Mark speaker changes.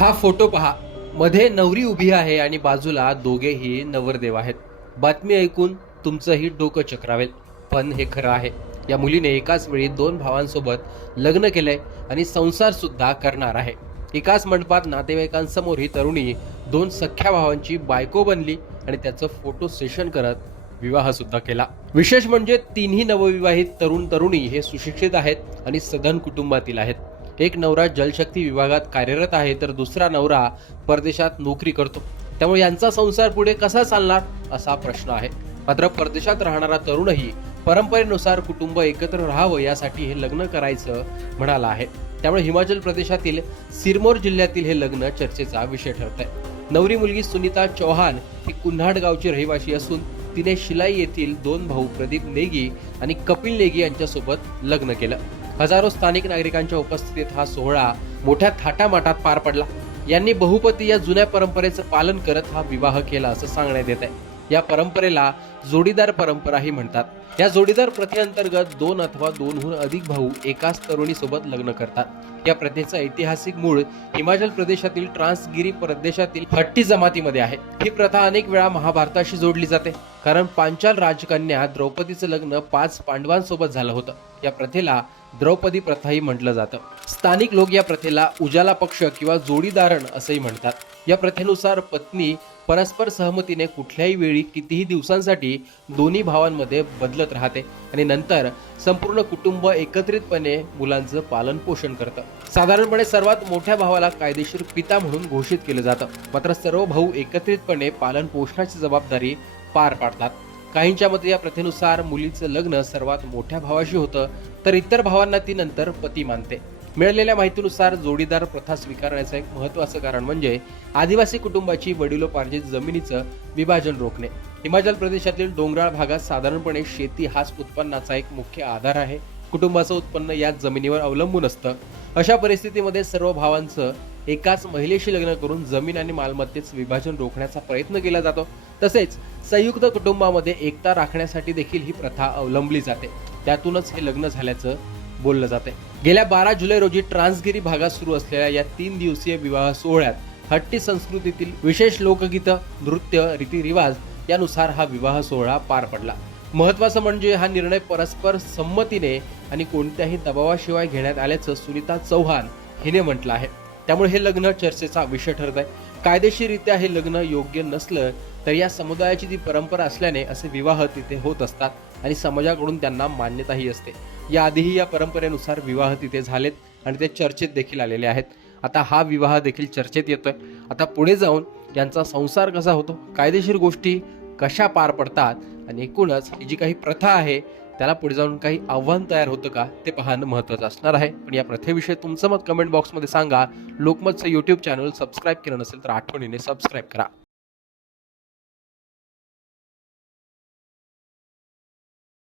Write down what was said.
Speaker 1: हा फोटो पहा. मध्ये नवरी उभी आहे आणि बाजूला दोघेही नवरदेव आहेत. बातमी ऐकून तुमचंही डोकं चक्रावेल. पण हे खरं आहे. या मुलीने एकाच वेळी दोन भावांसोबत लग्न केलंय आणि संसार सुद्धा करणार आहे. एकाच मंडपात नातेवाईकांसमोर ही तरुणी दोन सख्या भावांची बायको बनली आणि त्याचं फोटो सेशन करत विवाह सुद्धा केला. विशेष म्हणजे तिन्ही नवविवाहित तरुण तरुणी हे सुशिक्षित आहेत आणि सधन कुटुंबातील आहेत. एक नवरा जलशक्ती विभागात कार्यरत आहे तर दुसरा नवरा परदेशात नोकरी करतो. त्यामुळे यांचा संसार पुढे कसा चालणार असा प्रश्न आहे. मात्र परदेशात राहणारा तरुणही परंपरेनुसार कुटुंब एकत्र राहावं यासाठी हे लग्न करायचं म्हणाला आहे. त्यामुळे हिमाचल प्रदेशातील सिरमोर जिल्ह्यातील हे लग्न चर्चेचा विषय ठरत आहे नवरी मुलगी सुनीता चौहान ही कुन्हाड गावची रहिवाशी असून तिने शिलाई येथील दोन भाऊ प्रदीप नेगी आणि कपिल नेगी यांच्यासोबत लग्न केलं. हजारो स्थानिक नागरिकांच्या उपस्थितीत हा सोहळा मोठ्या थाटामाटात पार पडला. यांनी बहुपती या जुन्या परंपरेचं पालन करत हा विवाह केला असं सांगण्यात येत आहे या परंपरेला जोडीदार परंपराही म्हणतात. या जोडीदार प्रथेअंतर्गत दोन अथवा दोनहून अधिक भाऊ एकाच तरुणीसोबत लग्न करतात. या प्रथेचं ऐतिहासिक मूळ हिमाचल प्रदेशातील ट्रान्सगिरी प्रदेशातील हट्टी जमातीमध्ये आहे. ही प्रथा अनेक वेळा महाभारताशी जोडली जाते. कारण पांचाल राजकन्या द्रौपदीचं लग्न पाच पांडवांसोबत झालं होतं. या प्रथेला द्रौपदी प्रथाही म्हटलं जातं. स्थानिक लोक या प्रथेला उजाला पक्ष किंवा जोडीदारण असंही म्हणतात. या प्रथेनुसार पत्नी परस्पर सहमतीने कुठल्याही वेळी कितीही दिवसांसाठी दोन्ही भावांमध्ये बदलत राहते आणि नंतर संपूर्ण कुटुंब एकत्रितपणे मुलांचं पालन पोषण करतं. साधारणपणे सर्वात मोठ्या भावाला कायदेशीर पिता म्हणून घोषित केलं जातं. मात्र सर्व भाऊ एकत्रितपणे पालन पोषणाची जबाबदारी पार पाडतात. काहींच्या मते या प्रथेनुसार मुलीचं लग्न सर्वात मोठ्या भावाशी होतं तर इतर भावांना ती नंतर पती मानते. मिळालेल्या माहितीनुसार जोडीदार प्रथा स्वीकारण्याचं एक महत्वाचं कारण म्हणजे आदिवासी कुटुंबाची वडिलोपार्जित जमिनीचं विभाजन रोखणे. हिमाचल प्रदेशातील डोंगराळ भागात साधारणपणे शेती हाच उत्पन्नाचा एक मुख्य आधार आहे. कुटुंबाचं उत्पन्न याच जमिनीवर अवलंबून असतं. अशा परिस्थितीमध्ये सर्व भावांचं एकाच महिलेशी लग्न करून जमीन आणि मालमत्तेचं विभाजन रोखण्याचा प्रयत्न केला जातो. तसेच संयुक्त कुटुंबामध्ये एकता राखण्यासाठी देखील ही प्रथा अवलंबली जाते. त्यातूनच हे लग्न झाल्याचं बोललं जाते गेल्या बारा जुलै रोजी ट्रान्सगिरी भागात सुरू असलेल्या या तीन दिवसीय विवाह सोहळ्यात हट्टी संस्कृतीतील विशेष लोकगीतं नृत्य रीतिरिवाज यानुसार हा विवाह सोहळा पार पडला. महत्वाचं म्हणजे हा निर्णय परस्पर संमतीने आणि कोणत्याही दबावाशिवाय घेण्यात आल्याचं सुनीता चौहान हिने म्हटलं आहे. त्यामुळे हे लग्न चर्चेचा विषय ठरत आहे कायदेशीररित्या हे लग्न योग्य नसलं तर या समुदायाची ती परंपरा असल्याने असे विवाह तिथे होत असतात आणि समाजाकडून त्यांना मान्यताही असते. याआधीही या परंपरेनुसार विवाह तिथे झालेत आणि ते चर्चेत देखील आलेले आहेत. आता हा विवाह देखील चर्चेत येतोय. आता पुढे जाऊन यांचा संसार कसा होतो कायदेशीर गोष्टी कशा पार पडतात आणि एकूणच ही जी काही प्रथा आहे त्याला पुढे जाऊन काही आव्हान तयार होतं का ते पाहणं महत्त्वाचं असणार आहे. पण या प्रथेविषयी तुमचं मत कमेंट बॉक्समध्ये सांगा. लोकमतचं यूट्यूब चॅनल सबस्क्राईब केलं नसेल तर आठवणीने सबस्क्राईब करा.